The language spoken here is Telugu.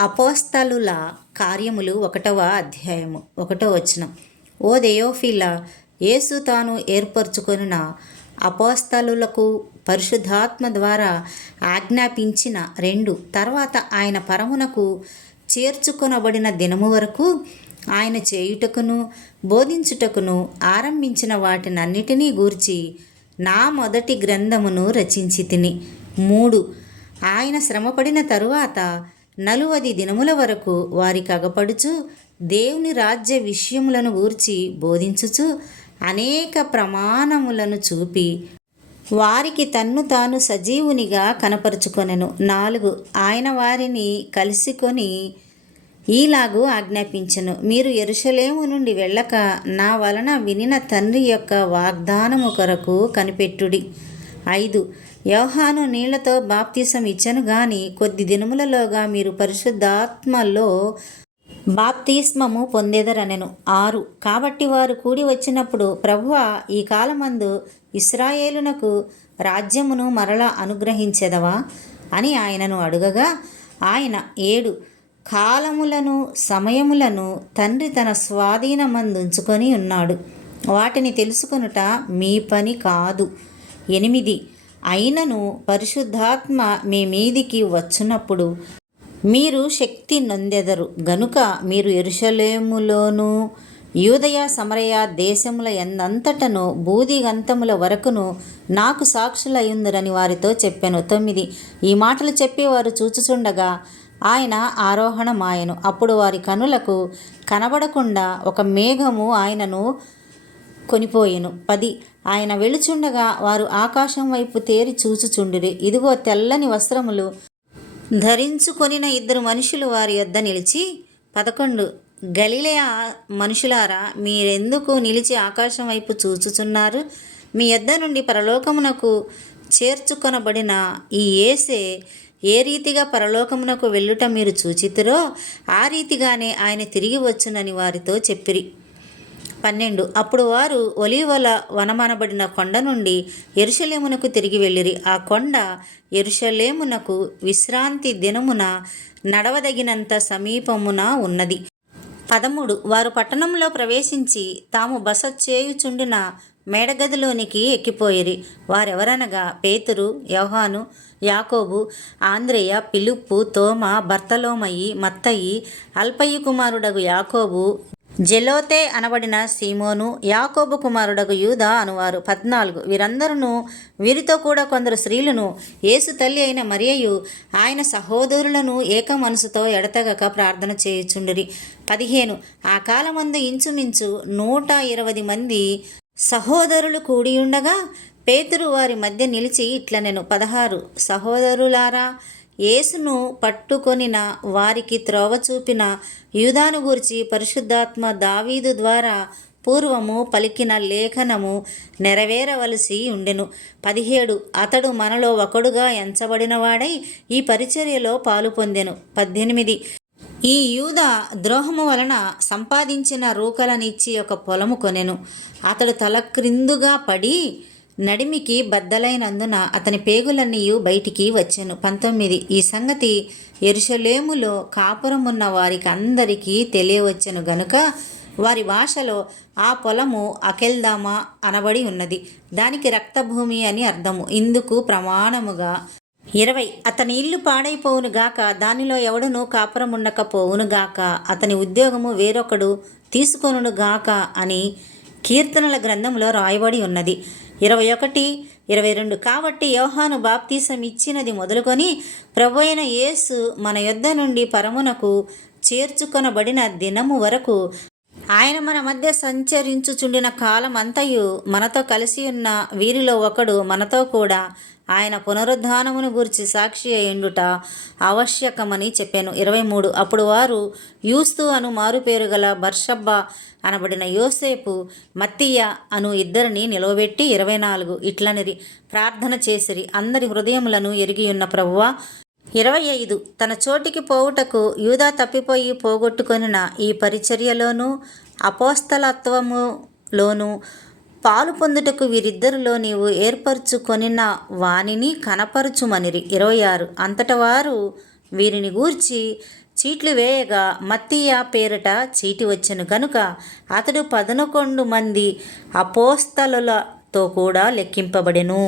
అపోస్తలుల కార్యములు 1వ అధ్యాయము 1వ వచనం. ఓ దెయోఫిలా, యేసు తాను ఏర్పరచుకొనిన అపోస్తలులకు పరిశుద్ధాత్మ ద్వారా ఆజ్ఞాపించిన 2 తర్వాత ఆయన పరమునకు చేర్చుకొనబడిన దినము వరకు ఆయన చేయుటకును బోధించుటకును ఆరంభించిన వాటినన్నిటినీ గూర్చి నా మొదటి గ్రంథమును రచించి తిని. 3 ఆయన శ్రమపడిన తరువాత 40 దినముల వరకు వారికి అగపడుచు దేవుని రాజ్య విషయములను గూర్చి బోధించుచు అనేక ప్రమాణములను చూపి వారికి తన్ను తాను సజీవునిగా కనపరుచుకొనెను. 4 ఆయన వారిని కలుసుకొని ఈలాగు ఆజ్ఞాపించెను, మీరు యెరూషలేము నుండి వెళ్ళక నా వలన వినిన తండ్రి యొక్క వాగ్దానము కొరకు కనిపెట్టుడి. 5 యోహాను నీళ్లతో బాప్తిసం ఇచ్చెను గాని కొద్ది దినములలోగా మీరు పరిశుద్ధాత్మలో బాప్తిస్మము పొందెదరనెను. 6 కాబట్టి వారు కూడి వచ్చినప్పుడు, ప్రభువా, ఈ కాలమందు ఇశ్రాయేలునకు రాజ్యమును మరలా అనుగ్రహించెదవా అని ఆయనను అడుగగా, ఆయన 7 కాలములను సమయములను తండ్రి తన స్వాధీనమందుంచుకొని ఉన్నాడు, వాటిని తెలుసుకొనుట మీ పని కాదు. 8 అయినను పరిశుద్ధాత్మ మీ మీదికి వచ్చునప్పుడు మీరు శక్తి నొందెదరు గనుక మీరు యెరూషలేములోను యూదయ సమరయ దేశముల ఎందంతటను బూదిగంతముల వరకును నాకు సాక్షులయ్యుందురని వారితో చెప్పెను. 9 ఈ మాటలు చెప్పి వారు చూచుచుండగా ఆయన ఆరోహణమాయెను. అప్పుడు వారి కనులకు కనబడకుండా ఒక మేఘము ఆయనను కొనిపోయెను. 10 ఆయన వెళుచుండగా వారు ఆకాశం వైపు తేరి చూచుచుండిరి. ఇదిగో, తెల్లని వస్త్రములు ధరించుకొనిన 2 మనుషులు వారి యొద్ద నిలిచి, 11 గలిలయ మనుషులారా, మీరెందుకు నిలిచి ఆకాశం వైపు చూచుచున్నారు? మీ యొద్ద నుండి పరలోకమునకు చేర్చుకొనబడిన ఈ యేసే ఏ రీతిగా పరలోకమునకు వెళ్ళుట మీరు చూచితిరో ఆ రీతిగానే ఆయన తిరిగి వచ్చునని వారితో చెప్పిరి. 12 అప్పుడు వారు ఒలీవల వనమనబడిన కొండ నుండి యెరూషలేమునకు తిరిగి వెళ్ళిరి. ఆ కొండ యెరూషలేమునకు విశ్రాంతి దినమున నడవదగినంత సమీపమున ఉన్నది. 13 వారు పట్టణంలో ప్రవేశించి తాము బస చేయుచుండిన మేడగదిలోనికి ఎక్కిపోయిరి. వారెవరనగా పేతురు, యోహాను, యాకోబు, ఆంద్రెయ, ఫిలిప్పు, తోమా, బర్తలోమయి, మత్తయి, అల్ఫయి కుమారుడగు యాకోబు, జెలోతే అనబడిన సీమోను, యాకోబు కుమారుడగు యూదా అనువారు. 14 వీరందరూ వీరితో కూడా కొందరు స్త్రీలను, యేసు తల్లి అయిన మరియయు ఆయన సహోదరులను ఏక మనసుతో ఎడతెగక ప్రార్థన చేయుచుండిరి. 15 ఆ కాలమందు ఇంచుమించు 120 మంది సహోదరులు కూడియుండగా పేతురు వారి మధ్య నిలిచి ఇట్లనెను, 16 సహోదరులారా, యేసును పట్టుకొనిన వారికి త్రోవ చూపిన యూదాను గూర్చి పరిశుద్ధాత్మ దావీదు ద్వారా పూర్వము పలికిన లేఖనము నెరవేరవలసి ఉండెను. 17 అతడు మనలో ఒకడుగా ఎంచబడినవాడై ఈ పరిచర్యలో పాలు పొందెను. 18 ఈ యూదా ద్రోహము వలన సంపాదించిన రూకలనిచ్చి ఒక పొలము కొనెను. అతడు తల క్రిందుగా పడి నడిమికి బద్దలైనందున అతని పేగులన్నీయు బయటికి వచ్చెను. 19 ఈ సంగతి యెరూషలేములో కాపురమున్న వారికి అందరికీ తెలియవచ్చెను గనుక వారి భాషలో ఆ పొలము అకెల్దామా అనబడి ఉన్నది. దానికి రక్తభూమి అని అర్థము. ఇందుకు ప్రమాణముగా 20 అతని ఇల్లు పాడైపోవునుగాక, దానిలో ఎవడునూ కాపురముండకపోవునుగాక, అతని ఉద్యోగము వేరొకడు తీసుకొనుగాక అని కీర్తనల గ్రంథంలో రాయబడి ఉన్నది. 21, 22 కాబట్టి యోహాను బాప్తిసం ఇచ్చినది మొదలుకొని ప్రభువైన యేసు మన యొద్ద నుండి పరమునకు చేర్చుకొనబడిన దినము వరకు ఆయన మన మధ్య సంచరించుచుండిన కాలం అంతయు మనతో కలిసి ఉన్న వీరిలో ఒకడు మనతో కూడా ఆయన పునరుద్ధానమును గూర్చి సాక్షి అయ్యుండుట ఆవశ్యకమని చెప్పాను. 23 అప్పుడు వారు యూస్తు అను మారుపేరు గల బర్సబ్బా అనబడిన యోసేపు, మత్తీయ అను 2 నిలవబెట్టి 24 ఇట్లనిరి ప్రార్థన చేసిరి, అందరి హృదయములను ఎరిగియున్న ప్రభువా. 25 తన చోటికి పోవుటకు యూదా తప్పిపోయి పోగొట్టుకొనిన ఈ పరిచర్యలోను అపోస్తలత్వములోను పాలు పొందుటకు వీరిద్దరిలో నీవు ఏర్పరచుకొనిన వానిని కనపరుచుమనిరి. 26 అంతట వారు వీరిని గూర్చి చీట్లు వేయగా మత్తీయ పేరట చీటి వచ్చెను కనుక అతడు 11 మంది అపోస్తలులతో కూడా లెక్కింపబడెను.